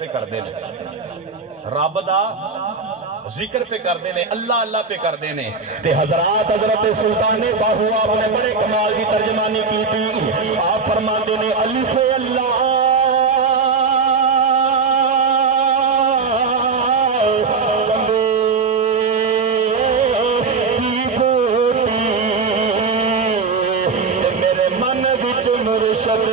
پہ کردے نے رب دا ذکر پہ کردے نے اللہ اللہ پہ کردے نے تے حضرات حضرت سلطان باہو آپ نے بڑے کمال کی ترجمانی کی تھی آپ فرماتے نے الف اللہ چندے کی بوٹی تے میرے من وچ مرشد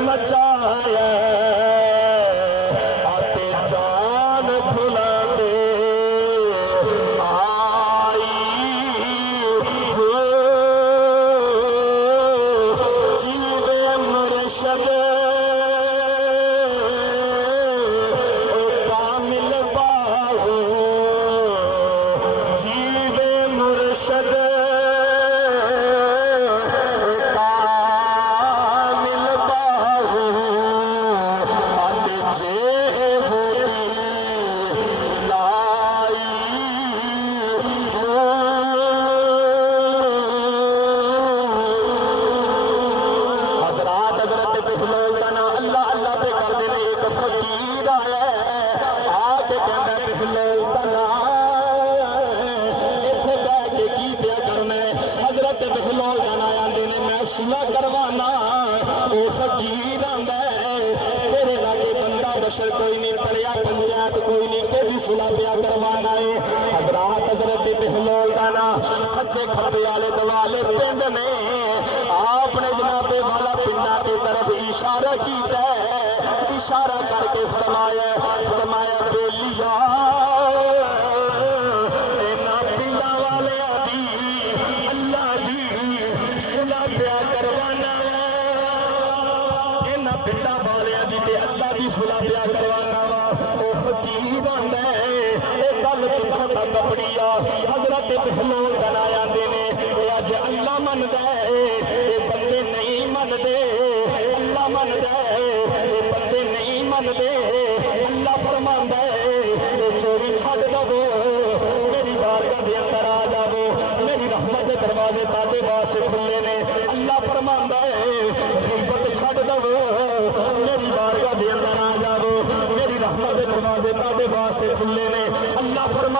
مچایا آتے جان بھلا دے آئی جیوے مرشد کامل باہو جیوے مرشد کروانا او فقیر آندا ہے تیرے لاگے بندہ بشر کوئی نہیں پڑیا پنچایت کوئی نہیں کہ بھی صلح پیا کروانا ہے حضرات حضرت بہلول دانا سچے کھپے والے دوالے پنڈ نے آپ نے جناب والا پنڈا کی طرف اشارہ کیتا ہے اشارہ کر کے فرمایا بیلیا اینا پنڈا والے آدھی اللہ دی صلح پیا کروانا اینا پنڈا والے آدھی تے اللہ دی صلح پیا کروانا او فقیر آندا ہے اے گل تکھا تک کپڑیا حضرت بہلول بنایا دینے اے اج اللہ من دے اے بندے نہیں من دے اللہ من دے اے بندے نہیں من دے اللہ فرماندا ہے اے چوری چھڈ دو میری بارگاہ دے اندر آ جاؤ میری رحمت دے دروازے تاڈے واسطے کھلے نے اللہ فرماندا ہے غیبت چھڈ دو میری بارگاہ دے اندر آ جاؤ میری رحمت دے دروازے تاڈے واسطے کھلے نے اللہ فرماندا